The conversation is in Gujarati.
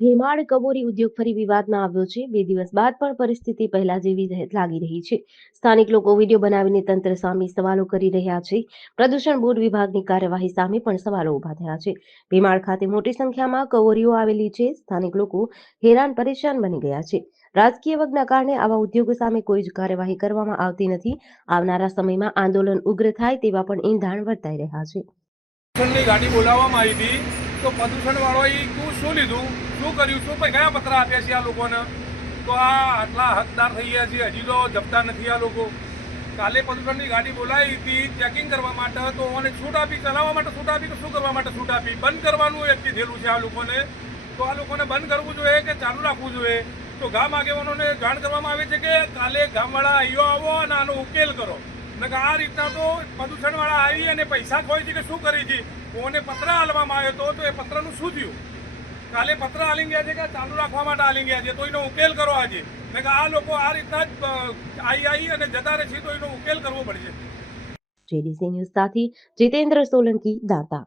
ભેમાળ કબોરી ઉદ્યોગ ફરી વિવાદમાં આવ્યો છે. બે દિવસ બાદ પણ પરિસ્થિતિ પહેલા જેવી લાગી રહી છે. સ્થાનિક લોકો વીડિયો બનાવીને તંત્ર સામે સવાલો કરી રહ્યા છે. પ્રદૂષણ બોર્ડ વિભાગની કાર્યવાહી સામે પણ સવાલો ઊભા થયા છે. ભેમાળ ખાતે મોટી સંખ્યામાં કવોરીઓ આવેલી છે. સ્થાનિક લોકો હેરાન પરેશાન બની ગયા છે. રાજકીય વગના કારણે આવા ઉદ્યોગો સામે કોઈ જ કાર્યવાહી કરવામાં આવતી નથી. આવનારા સમયમાં આંદોલન ઉગ્ર થાય તેવા પણ ઈંધાણ વર્તાઈ રહ્યા છે. ગાડી બોલાવવામાં આવી હતી. તો પ્રદૂષણ વાળોએ તું શું લીધું? શું કર્યું? શું ભાઈ કયા પત્ર આપ્યા છે આ લોકોને? તો આ આટલા હકદાર થઈ ગયા છે, હજી તો જપતા નથી આ લોકો. કાલે પ્રદૂષણની ગાડી બોલાવી હતી, ચેકિંગ કરવા માટે તો મને છૂટ આપી, ચલાવવા માટે છૂટ આપી કે શું કરવા માટે છૂટ આપી? બંધ કરવાનું એક કીધેલું છે આ લોકોને. તો આ લોકોને બંધ કરવું જોઈએ કે ચાલુ રાખવું જોઈએ? તો ગામ આગેવાનોને જાણ કરવામાં આવે છે કે કાલે ગામવાળા અહીંયો આવો અને આનો ઉકેલ કરો. આ રીતના તો પ્રદૂષણવાળા આવી અને પૈસા ખોઈ છે કે શું કરી છે? કોને પત્ર હાલવામાં આવ્યો તો એ પત્રનું શું થયું? કાલે પત્ર હાલી ગયા છે કે ચાલુ રાખવા માટે આલી ગયા છે? તો એનો ઉકેલ કરો આજે. મેં કે આ લોકો આ રીતના જ આવી આવી અને જતા રહે છે તો એનો ઉકેલ કરવો પડશે. જેડીસી ન્યૂઝ સાથે જીતેન્દ્ર સોલંકી દાતા.